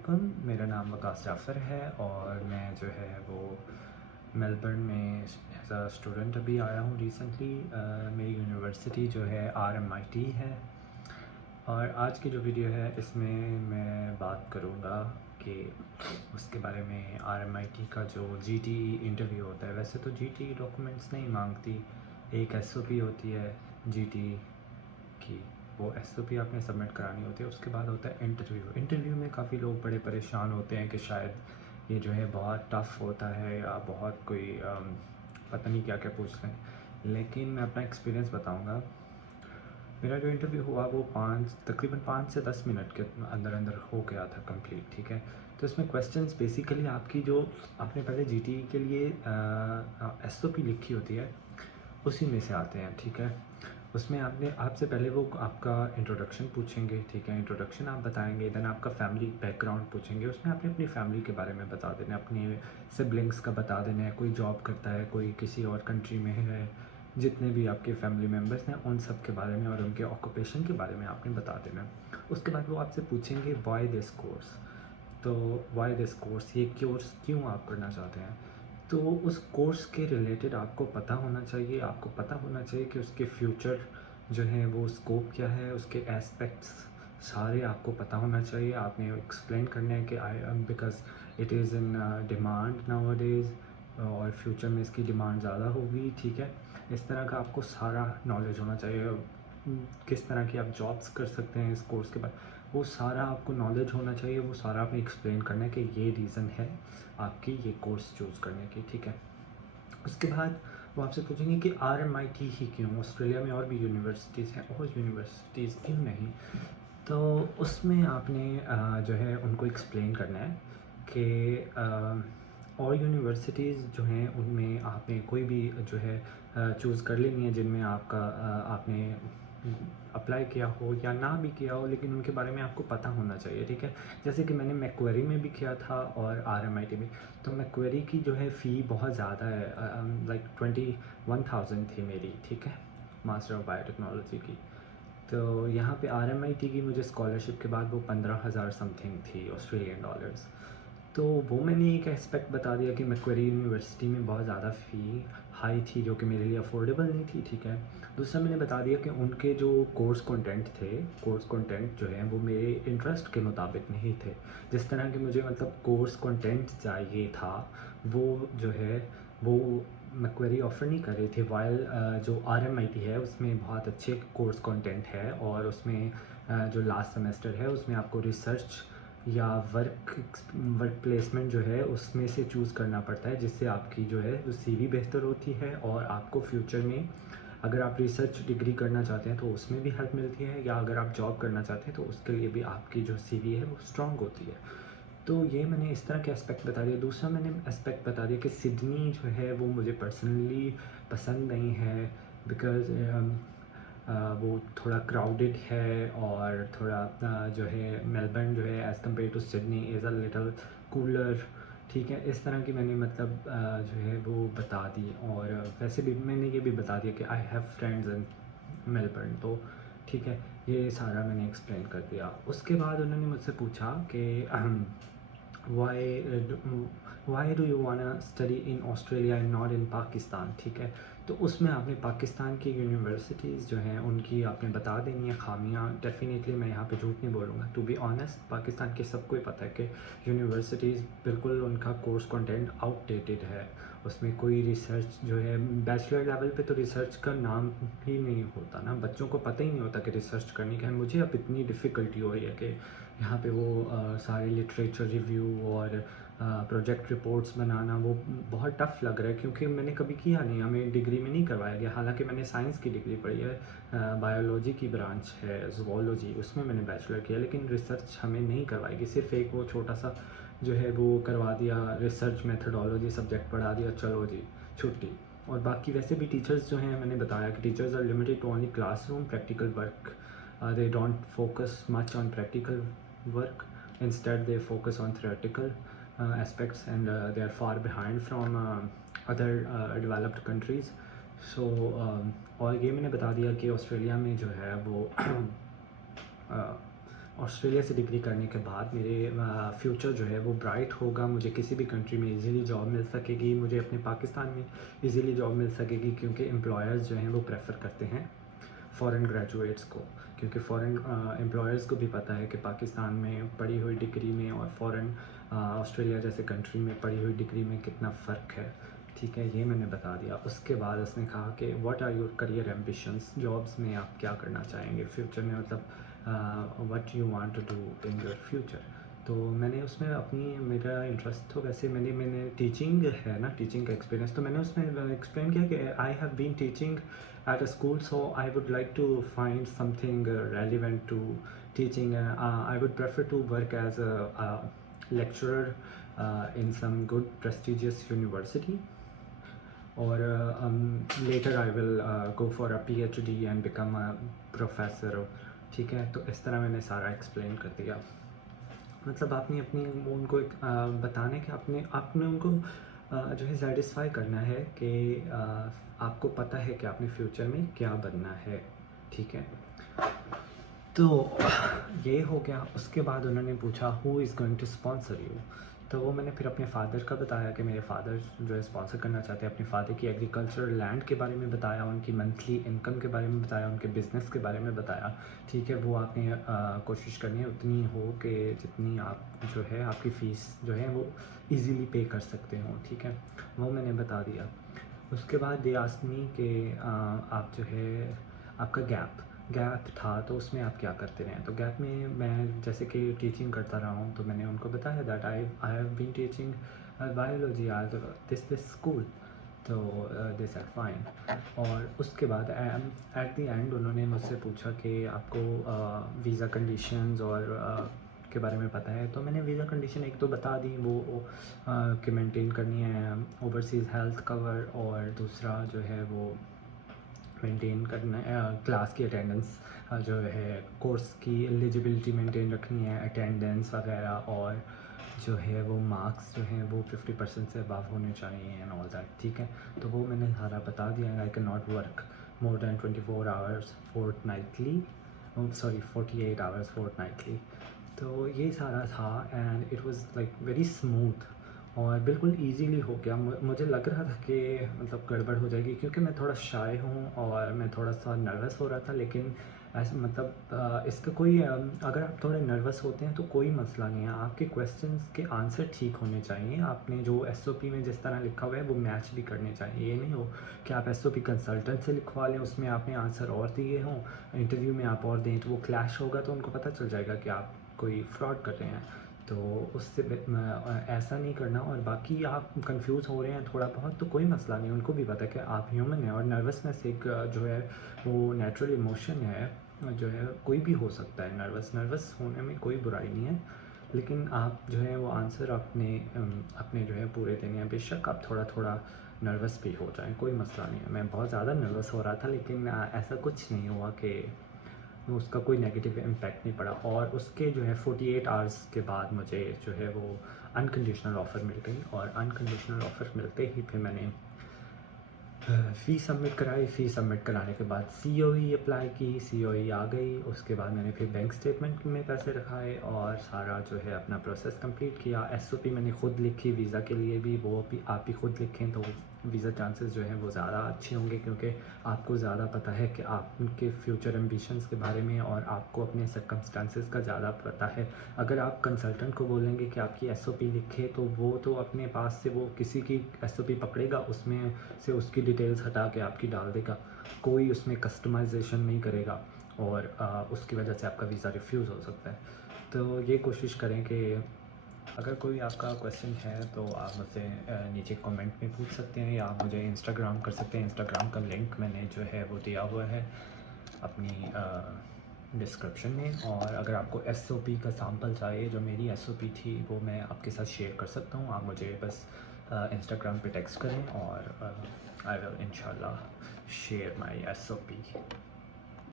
अस्सलामुअलैकुम। मेरा नाम वकास जाफ़र है और मैं जो है वो मेलबर्न में एज़ अ स्टूडेंट अभी आया हूँ रिसेंटली। मेरी यूनिवर्सिटी जो है RMIT है। और आज की जो वीडियो है इसमें मैं बात करूँगा कि उसके बारे में RMIT का जो GTE इंटरव्यू होता है। वैसे तो GTE डॉक्यूमेंट्स नहीं मांगती, एक SOP होती है GTE की, वो SOP आपने सबमिट करानी होती है। उसके बाद होता है इंटरव्यू में काफ़ी लोग बड़े परेशान होते हैं कि शायद ये जो है बहुत टफ़ होता है या बहुत कोई पता नहीं क्या क्या पूछ रहे हैं। लेकिन मैं अपना एक्सपीरियंस बताऊंगा। मेरा जो इंटरव्यू हुआ वो तकरीबन 5 से 10 मिनट के अंदर अंदर हो गया था कंप्लीट। ठीक है, तो इसमें क्वेश्चंस बेसिकली आपकी जो आपने पहले GTE के लिए SOP लिखी होती है उसी में से आते हैं। ठीक है, उसमें आपसे पहले वो आपका इंट्रोडक्शन पूछेंगे। ठीक है, इंट्रोडक्शन आप बताएंगे, देन आपका फैमिली बैकग्राउंड पूछेंगे। उसमें आपने अपनी फैमिली के बारे में बता देना, अपने सिबलिंग्स का बता देना है, कोई जॉब करता है, कोई किसी और कंट्री में है, जितने भी आपके फैमिली मेम्बर्स हैं उन सब के बारे में और उनके ऑक्यूपेशन के बारे में आपने बता देना। उसके बाद वो आपसे पूछेंगे वाई दिस कोर्स। तो वाई दिस कोर्स, ये कोर्स क्यों आप करना चाहते हैं। तो उस कोर्स के रिलेटेड आपको पता होना चाहिए। आपको पता होना चाहिए कि उसके फ्यूचर जो है वो स्कोप क्या है, उसके एस्पेक्ट्स सारे आपको पता होना चाहिए। आपने एक्सप्लेन करना है कि because it is in demand now days और फ्यूचर में इसकी डिमांड ज़्यादा होगी। ठीक है, इस तरह का आपको सारा नॉलेज होना चाहिए। किस तरह की आप जॉब्स कर सकते हैं इस कोर्स के बाद, वो सारा आपको नॉलेज होना चाहिए। वो सारा आपने एक्सप्लेन करना है कि ये रीज़न है आपकी ये कोर्स चूज़ करने की। ठीक है, उसके बाद वो आपसे पूछेंगे कि RMIT ही क्यों, ऑस्ट्रेलिया में और भी यूनिवर्सिटीज़ हैं, और यूनिवर्सिटीज़ क्यों नहीं। तो उसमें आपने जो है उनको एक्सप्लेन करना है कि और यूनिवर्सिटीज़ जो हैं उनमें आपने कोई भी जो है चूज़ कर लेनी है जिनमें आपने अप्लाई किया हो या ना भी किया हो, लेकिन उनके बारे में आपको पता होना चाहिए। ठीक है, जैसे कि मैंने मैक्वेरी में भी किया था और RMIT में। तो मैक्वेरी की जो है फ़ी बहुत ज़्यादा है, लाइक 21,000 थी मेरी। ठीक है, मास्टर ऑफ बायोटेक्नोलॉजी की। तो यहाँ पे RMIT की मुझे स्कॉलरशिप के बाद वो 15,000 समथिंग थी ऑस्ट्रेलियन डॉलर्स। तो वो मैंने एक एस्पेक्ट बता दिया कि मैक्वेरी यूनिवर्सिटी में बहुत ज़्यादा फ़ी हाई थी जो कि मेरे लिए अफोर्डेबल नहीं थी। ठीक है, दूसरा मैंने बता दिया कि उनके जो कोर्स कंटेंट जो है वो मेरे इंटरेस्ट के मुताबिक नहीं थे। जिस तरह के मुझे मतलब कोर्स कंटेंट चाहिए था वो जो है वो मैक्वेरी ऑफ़र नहीं कर रही थी। वाइल जो RMIT है उसमें बहुत अच्छे कोर्स कंटेंट है और उसमें जो लास्ट सेमेस्टर है उसमें आपको रिसर्च या वर्क प्लेसमेंट जो है उसमें से चूज़ करना पड़ता है, जिससे आपकी जो है वो CV बेहतर होती है और आपको फ्यूचर में अगर आप रिसर्च डिग्री करना चाहते हैं तो उसमें भी हेल्प मिलती है, या अगर आप जॉब करना चाहते हैं तो उसके लिए भी आपकी जो CV है वो स्ट्रॉन्ग होती है। तो ये मैंने इस तरह के एस्पेक्ट बता दिए। दूसरा मैंने एस्पेक्ट बता दिया कि सिडनी जो है वो मुझे पर्सनली पसंद नहीं है, बिकॉज़ वो थोड़ा क्राउडेड है और थोड़ा जो है मेलबर्न जो है as compare to Sydney is a little cooler. ठीक है, इस तरह की मैंने मतलब जो है वो बता दी। और वैसे भी मैंने ये भी बता दिया कि I have friends in Melbourne. तो ठीक है, ये सारा मैंने एक्सप्लेन कर दिया। उसके बाद उन्होंने मुझसे पूछा कि why do you wanna study in Australia and not in Pakistan. ठीक है, तो उसमें आपने पाकिस्तान की यूनिवर्सिटीज़ जो हैं उनकी आपने बता देनी है खामियां। डेफिनेटली मैं यहाँ पे झूठ नहीं बोलूँगा। टू बी ऑनेस्ट, पाकिस्तान के सबको ही पता है कि यूनिवर्सिटीज़ बिल्कुल उनका कोर्स कंटेंट आउटडेटेड है। उसमें कोई रिसर्च जो है बैचलर लेवल पे तो रिसर्च का नाम ही नहीं होता ना, बच्चों को पता ही नहीं होता कि रिसर्च करने का है। मुझे अब इतनी डिफ़िकल्टी हो रही है कि यहाँ पे वो सारे लिटरेचर रिव्यू और प्रोजेक्ट रिपोर्ट्स बनाना वो बहुत टफ़ लग रहा है, क्योंकि मैंने कभी किया नहीं, हमें डिग्री में नहीं करवाया गया। हालांकि मैंने साइंस की डिग्री पढ़ी है, बायोलॉजी की ब्रांच है ज़ूलॉजी, उसमें मैंने बैचलर किया, लेकिन रिसर्च हमें नहीं करवाएगी। सिर्फ एक वो छोटा सा जो है वो करवा दिया, रिसर्च मेथडोलॉजी सब्जेक्ट पढ़ा दिया, चलो जी छुट्टी। और बाकी वैसे भी टीचर्स जो हैं, मैंने बताया कि teachers are limited to only classroom practical work. They don't focus much on practical work. Instead, they focus on theoretical aspects, and they are far behind from other developed countries. So और ये मैंने बता दिया कि Australia में जो है वो ऑस्ट्रेलिया से डिग्री करने के बाद मेरे फ्यूचर जो है वो ब्राइट होगा, मुझे किसी भी कंट्री में इजीली जॉब मिल सकेगी, मुझे अपने पाकिस्तान में इजीली जॉब मिल सकेगी, क्योंकि एम्प्लॉयर्स जो हैं वो प्रेफर करते हैं फ़ॉरेन ग्रेजुएट्स को, क्योंकि फ़ॉरेन एम्प्लॉयर्स को भी पता है कि पाकिस्तान में पढ़ी हुई डिग्री में और फ़ॉरेन ऑस्ट्रेलिया जैसे कंट्री में पढ़ी हुई डिग्री में कितना फ़र्क है। ठीक है, ये मैंने बता दिया। उसके बाद उसने कहा कि what are your career ambitions, jobs में आप क्या करना चाहेंगे फ्यूचर में, मतलब what you want to do in your future. तो मैंने उसमें अपनी, मेरा इंटरेस्ट तो वैसे मैंने टीचिंग है ना, टीचिंग का एक्सपीरियंस, तो मैंने उसमें एक्सप्लेन किया कि I have been teaching at a school, so I would like to find something relevant to teaching. I would prefer to work as a lecturer in some good prestigious university, or later I will go for a PhD and become a professor. ठीक है, तो इस तरह मैंने सारा explain कर दिया। मतलब आपने अपनी उनको बताने के आपने उनको जो है सेटिस्फाई करना है कि आपको पता है कि आपने फ्यूचर में क्या बनना है। ठीक है, तो ये हो गया। उसके बाद उन्होंने पूछा who is going to sponsor you, तो वो मैंने फिर अपने फ़ादर का बताया कि मेरे फ़ादर जो है स्पॉन्सर करना चाहते हैं। अपने फ़ादर की एग्रीकल्चर लैंड के बारे में बताया, उनकी मंथली इनकम के बारे में बताया, उनके बिज़नेस के बारे में बताया। ठीक है, वो आपने कोशिश करनी है उतनी हो कि जितनी आप जो है आपकी फ़ीस जो है वो इजीली पे कर सकते हो। ठीक है, वो मैंने बता दिया। उसके बाद दे आस्क्ड मी कि आप जो है आपका गैप था तो उसमें आप क्या करते रहे। तो गैप में मैं जैसे कि टीचिंग करता रहा हूँ, तो मैंने उनको बताया that I have been teaching biology at this school. तो दे सेड फाइन। और उसके बाद एट द एंड उन्होंने मुझसे पूछा कि आपको वीज़ा कंडीशंस और के बारे में पता है। तो मैंने वीज़ा कंडीशन एक तो बता दी, वो कि मेंटेन करनी है ओवरसीज़ हेल्थ कवर, और दूसरा जो है वो मेंटेन करना है क्लास की अटेंडेंस, जो है कोर्स की एलिजिबिलिटी मेंटेन रखनी है, अटेंडेंस वगैरह, और जो है वो मार्क्स जो हैं वो 50% से अबव होने चाहिए एंड ऑल दैट। ठीक है, तो वो मैंने सारा बता दिया। I can not work more than 24 hours fortnightly, sorry 48 hours fortnightly. तो ये सारा था and it was like very smooth और बिल्कुल इजीली हो गया। मुझे लग रहा था कि मतलब गड़बड़ हो जाएगी, क्योंकि मैं थोड़ा शाय हूँ और मैं थोड़ा सा नर्वस हो रहा था। लेकिन ऐसे मतलब इसका कोई अगर आप थोड़े नर्वस होते हैं तो कोई मसला नहीं है। आपके क्वेश्चंस के आंसर ठीक होने चाहिए, आपने जो एसओपी में जिस तरह लिखा हुआ है वो मैच भी करने चाहिए। ये नहीं हो कि आप एसओपी कंसल्टेंट से लिखवा लें, उसमें आपने आंसर और दिए हों, इंटरव्यू में आप और दें, तो वो क्लैश होगा तो उनको पता चल जाएगा कि आप कोई फ्रॉड कर रहे हैं। तो उससे ऐसा नहीं करना। और बाकी आप कंफ्यूज हो रहे हैं थोड़ा बहुत तो कोई मसला नहीं, उनको भी पता है कि आप ह्यूमन हैं और नर्वसनेस एक जो है वो नेचुरल इमोशन है, जो है कोई भी हो सकता है। नर्वस होने में कोई बुराई नहीं है, लेकिन आप जो है वो आंसर अपने जो है पूरे देने हैं। बेशक आप थोड़ा थोड़ा नर्वस भी हो जाएं, कोई मसला नहीं है। मैं बहुत ज़्यादा नर्वस हो रहा था, लेकिन ऐसा कुछ नहीं हुआ कि उसका कोई नेगेटिव इम्पैक्ट नहीं पड़ा। और उसके जो है 48 आवर्स के बाद मुझे जो है वो अनकंडीशनल ऑफ़र मिल गई, और अनकंडीशनल ऑफ़र मिलते ही फिर मैंने फ़ी सबमिट कराई। फ़ी सबमिट कराने के बाद सीओई अप्लाई की, सीओई आ गई। उसके बाद मैंने फिर बैंक स्टेटमेंट में पैसे रखाए और सारा जो है अपना प्रोसेस कंप्लीट किया। एसओपी मैंने ख़ुद लिखी, वीज़ा के लिए भी वो भी आप ही ख़ुद लिखें तो वीज़ा चांसेस जो हैं वो ज़्यादा अच्छे होंगे, क्योंकि आपको ज़्यादा पता है कि आपके फ्यूचर एम्बिशंस के बारे में और आपको अपने सर्कमस्टांसेस का ज़्यादा पता है। अगर आप कंसल्टेंट को बोलेंगे कि आपकी एसओपी लिखे, तो वो तो अपने पास से वो किसी की एसओपी पकड़ेगा, उसमें से उसकी डिटेल्स हटा के आपकी डाल देगा, कोई उसमें कस्टमाइजेशन नहीं करेगा, और उसकी वजह से आपका वीज़ा रिफ्यूज़ हो सकता है। तो ये कोशिश करें कि अगर कोई आपका क्वेश्चन है तो आप मुझसे नीचे कमेंट में पूछ सकते हैं, या आप मुझे इंस्टाग्राम कर सकते हैं। इंस्टाग्राम का लिंक मैंने जो है वो दिया हुआ है अपनी डिस्क्रिप्शन में। और अगर आपको एसओपी का सैम्पल चाहिए, जो मेरी एसओपी थी, वो मैं आपके साथ शेयर कर सकता हूँ। आप मुझे बस इंस्टाग्राम पे टेक्स्ट करें और आई विल इंशाल्लाह शेयर माय एसओपी।